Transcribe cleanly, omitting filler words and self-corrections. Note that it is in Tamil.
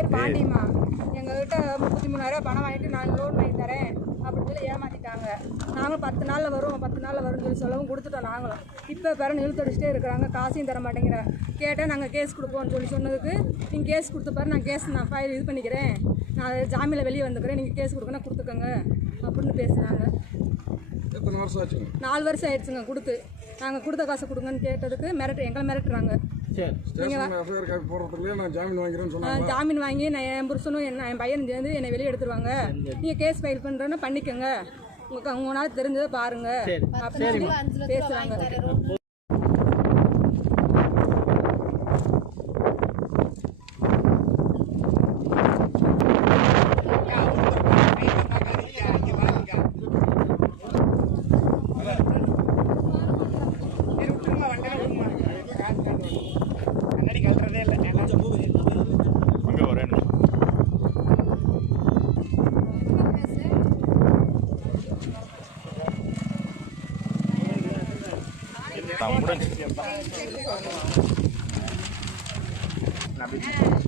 பேர் பாண்டியம்மா. எங்ககிட்ட 33,000 பணம் வாங்கிட்டு நான் லோன் வாங்கி தரேன் அப்படின்னு சொல்லி ஏமாற்றிட்டாங்க. நாங்களும் 10 நாளில் வரும் 10 நாளில் வரும்னு சொல்லி சொல்லவும் கொடுத்துட்டோம். நாங்களும் இப்போ பேரன் இழுத்தடிச்சிட்டே இருக்கிறாங்க. காசையும் தர மாட்டேங்கிற. கேட்டால் நாங்கள் கேஸ் கொடுப்போம்னு சொல்லி சொன்னதுக்கு நீங்கள் கேஸ் கொடுத்த பாரு, நான் ஃபைல் இது பண்ணிக்கிறேன், நான் ஜாமீனில் வெளியே வந்துக்கிறேன், நீங்கள் கேஸ் கொடுக்கணும் கொடுத்துக்கோங்க அப்படின்னு பேசுகிறாங்க. எத்தனை வருஷம் ஆச்சுங்க? 4 வருஷம் ஆயிடுச்சுங்க கொடுத்து. நாங்கள் கொடுத்த காசை கொடுங்கன்னு கேட்டதுக்கு எங்களை மிரட்டுறாங்க. ஜாமீன் வாங்கி நான் என் புருஷனும் என் பையனும் சேர்ந்து என்னை வெளியே எடுத்துருவாங்க. நீங்கள் கேஸ் ஃபைல் பண்ணுறேன்னா பண்ணிக்கோங்க, உங்களால் தெரிஞ்சதை பாருங்க அப்படின்னு பேசுகிறாங்க. முடிஞ்சு